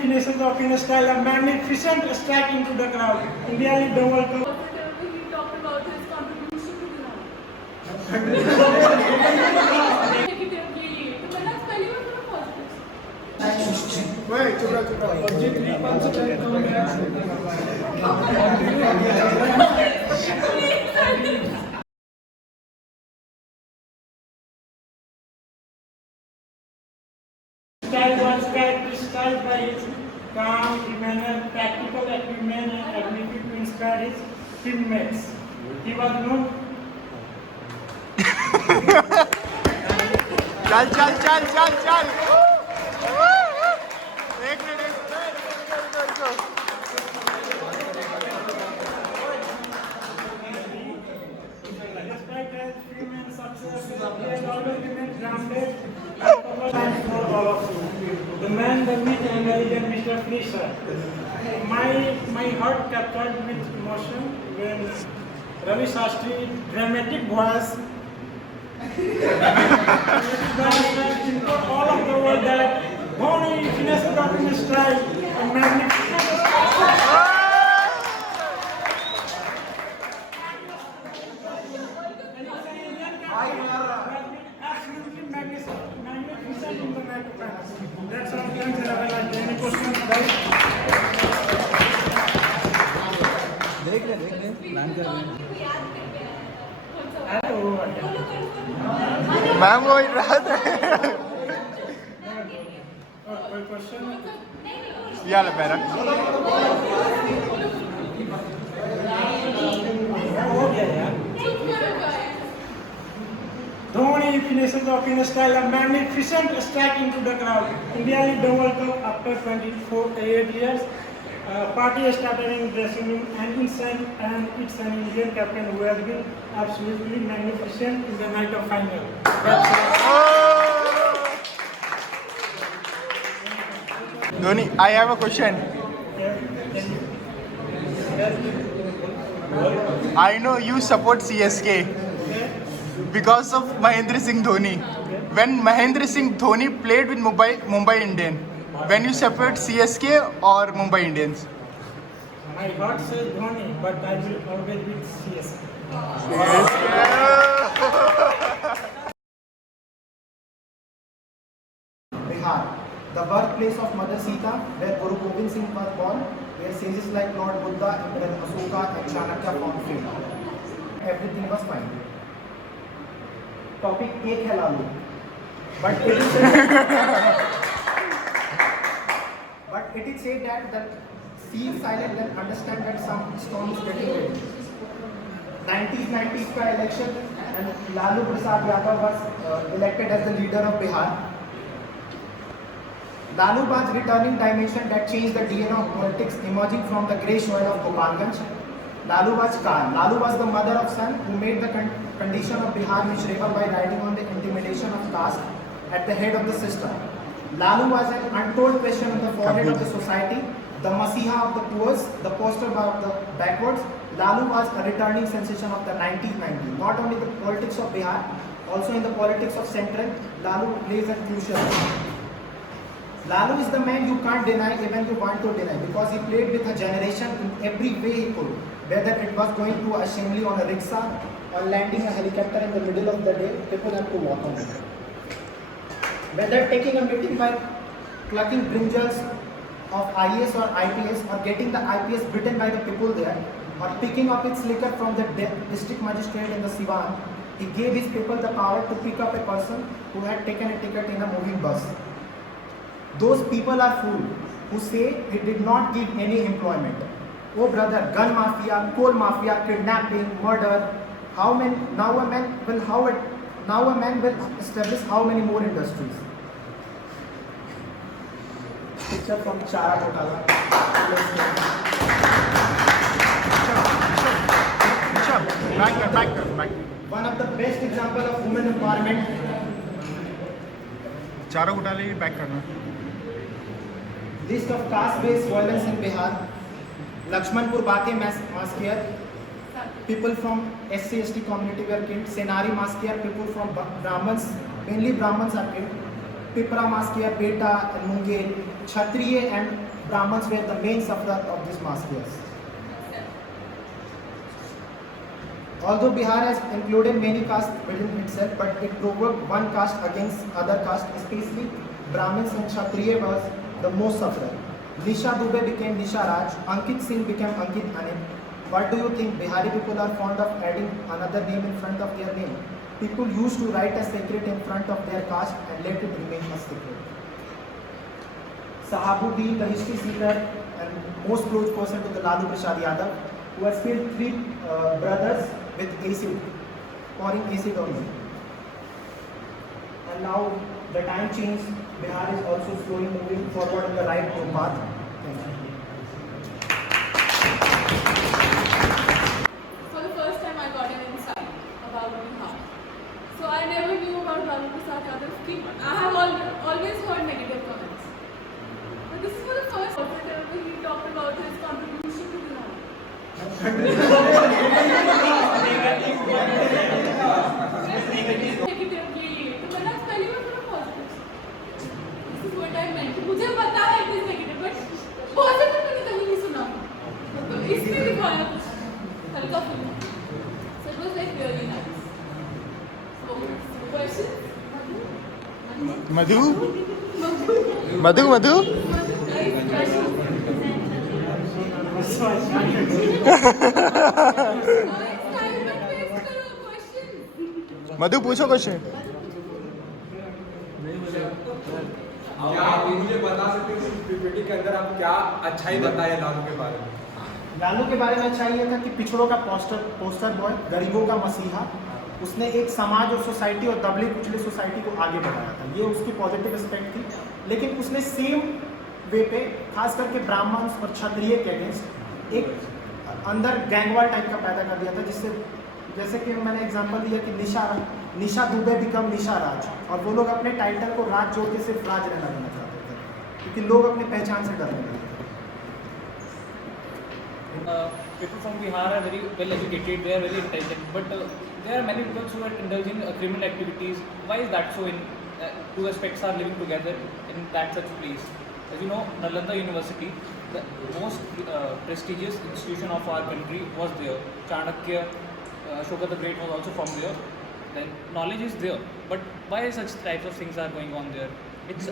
finishes off in a style of magnificent strike into the crowd. India lead the World Cup. He talked about his contribution to the round. Negatively, तो मैंने आज पहली बार थोड़ा positive. Wait, चुप Style was characterized by his calm demeanor, practical acumen, and ability to inspire his teammates. He was known. चल चल चल चल चल एक minute Despite his fame and success, he has always remained grounded and for all of you. The man, the myth, and the legend, Mr. Fleischer. My heart captured with emotion when Ravi Shastri dramatic voice informed all of the world that Dhoni finished off in stride, a magnificent absolutely magnificent in the night of finals. That's all. Thanks, and have a nice day. Any questions, guys? देख ले plan कर रहे ma'am वो रात है कोई question या ले पैरा हो गया यार Dhoni finishes off in a style of magnificent strike into the crowd. India lead the World Cup after 8 years. Party started in dressing room and it's an Indian captain who has been absolutely magnificent in the night of final. Dhoni, I have a question. I know you support CSK because of Mahendra Singh Dhoni. When Mahendra Singh Dhoni played with Mumbai Indian, when you support CSK or Mumbai Indians? My heart says Dhoni, but I will always be CSK. Bihar, the birthplace of Mother Sita, where Guru Gobind Singh was born, where sages like Lord Buddha, Emperor Ashoka, and Chanakya found fame. Everything was fine. Topic एक है Lalu, but it is said that see silent and understand that some storm is getting ready. 1990s का election and Lalu Prasad Yadav was elected as the leader of Bihar. Lalu was returning dimension that changed the DNA of politics emerging from the grey soil of Gopalganj. Lalu was calm. Lalu was the mother of son who made the condition of Bihar miserable by riding on the intimidation of caste at the head of the system. Lalu was an untold question on the forehead of the society, the Masiha of the poor, the poster of the backwards. Lalu was a returning sensation of the 1990s. Not only the politics of Bihar, also in the politics of Central, Lalu plays a crucial role. Lalu is the man you can't deny even you want to deny because he played with a generation in every way he could. Whether it was going to assembly on a rickshaw or landing a helicopter in the middle of the day, people have to walk on it. Whether taking a meeting by plucking brinjals of IAS or IPS or getting the IPS beaten by the people there or picking up its liquor from the district magistrate in the Siwan, he gave his people the power to pick up a person who had taken a ticket in a moving bus. Those people are fools who say he did not give any employment. Oh brother, gun mafia, coal mafia, kidnapping, murder. Now a man will establish how many more industries? Picture from Chara Ghotala. Back. One of the best example of women empowerment. चारों घोटाले back करना. List of caste-based violence in Bihar. Lakshmanpur Bake massacre. People from SC/ST community were killed. Senari massacre. People from Brahmins, mainly Brahmins, are killed. Pipra Maskya, Beta and Munger, Kshatriya and Brahmins were the main sufferers of this Maskyas. Although Bihar has included many castes within itself, but it provoked one caste against other caste, especially Brahmins and Kshatriya was the most sufferer. Nisha Dubey became Nisha Raj, Ankit Singh became Ankit Anil. What do you think? Bihari people are fond of adding another name in front of their name. People used to write a secret in front of their caste and let it remain a secret. Sahabuddin, the history seeker and most close person to the Lalu Prasad Yadav, who has killed 3 brothers with acid, pouring acid on them. And now the time changed. Bihar is also slowly moving forward in the right path. Thank you. For the first time, I got an insight about Bihar. So I never knew about Lalu Prasad Yadav. I have always heard negative comments. But this is for the first time he talked about his contribution to Bihar. Negatively, तो मैंने आज पहली बार थोड़ा positive. This is what I meant. मुझे पता है it is negative, but positive मैंने कभी नहीं सुना. तो इसमें दिखाया कुछ हल्का फुल्का. So it was like really nice. So questions? Madhu? Madhu, Madhu? मधु पूछो क्वेश्चन। क्या आप मुझे बता सकते हैं कि पीपीटी के अंदर आप क्या अच्छाई बताए लालू के बारे में? लालू के बारे में अच्छा ये था कि पिछड़ों का पोस्टर बॉय, गरीबों का मसीहा, उसने एक समाज और सोसाइटी और दबली कुचली सोसाइटी को आगे बढ़ाया था। ये उसकी पॉजिटिव एस्पेक्ट थी। लेकिन उसने सेम वे पे खास करके ब्राह्मण्स और क्षत्रिय के अगेंस्ट एक अंदर गैंगवार टाइप का पैदा कर दिया था, जिससे जैसे कि मैंने एग्जांपल दिया कि निशा दुबे बिकम निशा राज, और वो लोग अपने टाइटल को राज जोड़ के सिर्फ राज रहना देना चाहते थे, क्योंकि लोग अपनी पहचान से डरने लगे थे। People from Bihar are very well educated, they are very intelligent, but there are many people who are indulging criminal activities. Why is that so? Two aspects are living together in that such place. As you know, Nalanda University, the most prestigious institution of our country, was there. Chanakya, Ashoka the Great was also from there. Then knowledge is there, but why such types of things are going on there?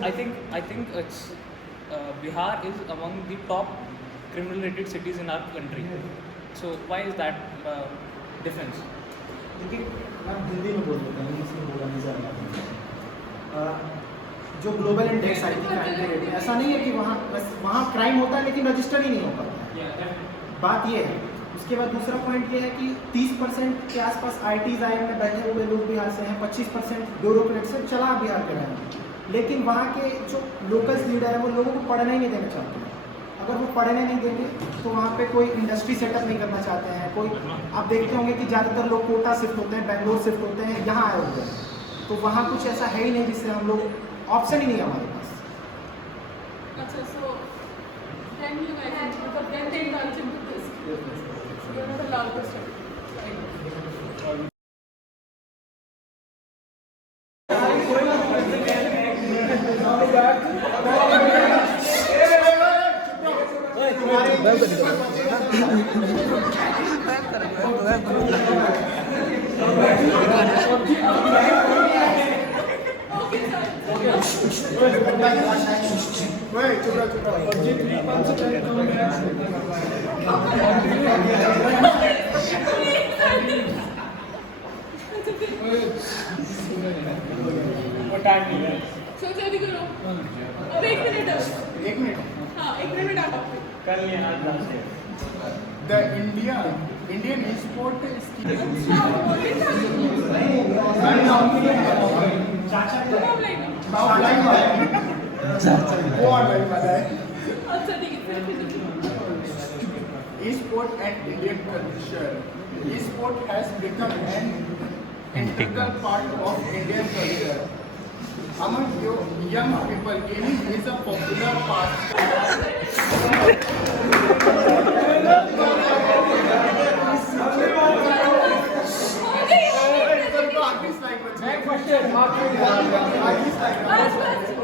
I think it's Bihar is among the top criminal-rated cities in our country. So why is that difference? देखिए मैं हिंदी में बोल देता हूँ, English में बोला नहीं जा रहा। जो ग्लोबल इंडेक्स आई थी क्राइम के रेट में, ऐसा नहीं है कि वहाँ क्राइम होता है लेकिन रजिस्टर ही नहीं हो पाता। बात ये है। उसके बाद दूसरा पॉइंट ये है कि 30% के आसपास IITs में बैठे हुए लोग बिहार से हैं, 25% ब्यूरोक्रेट्स से चला बिहार के रहे हैं, लेकिन वहाँ के जो लोकल लीडर है वो लोगों को पढ़ना ही नहीं देना चाहते हैं। अगर वो पढ़ने नहीं देंगे तो वहाँ पे कोई इंडस्ट्री सेटअप नहीं करना चाहते हैं। कोई आप देखते होंगे कि ज़्यादातर लोग कोटा शिफ्ट होते हैं, बेंगलोर शिफ्ट होते हैं, यहाँ आए होते हैं, तो वहाँ कुछ ऐसा है ही नहीं जिससे हम लोग, ऑप्शन ही नहीं है हमारे पास। अच्छा, so then you guys but then they indulge into this. You're not allowed to study. So जल्दी करो। अब 1 मिनट है। 1 मिनट। हाँ, 1 मिनट आता है। कल ये आज The Indian e-sport तुम ऑनलाइन अच्छा ठीक है। e-sport and Indian culture. E-sport has become an integral part of Indian culture. Among young people, gaming is a popular part. बस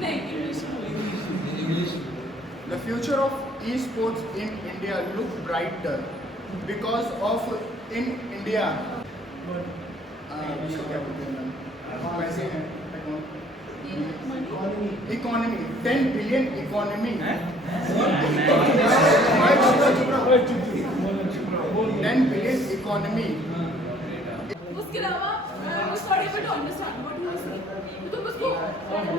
नहीं English The future of esports in India look brighter because of in India. इसको क्या बोलते हैं ma'am? पैसे हैं economy 10 billion economy 10 billion economy उसके अलावा sorry but understand what you are saying तुम उसको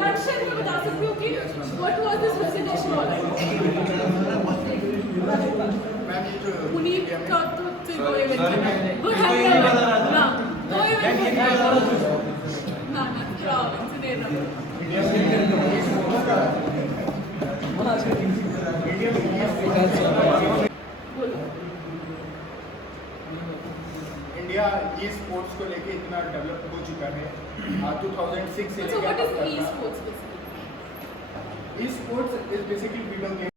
नटशेल में बता सकते हो कि what was this presentation all ma'am ये जो पुनीत का तो से वो इवेंट वो है ना वो इवेंट ना क्या दे रहा इंडिया ई स्पोर्ट्स को लेके इतना डेवलप हो चुका है 2006 से So what is e-sports basically? E sports is basically video game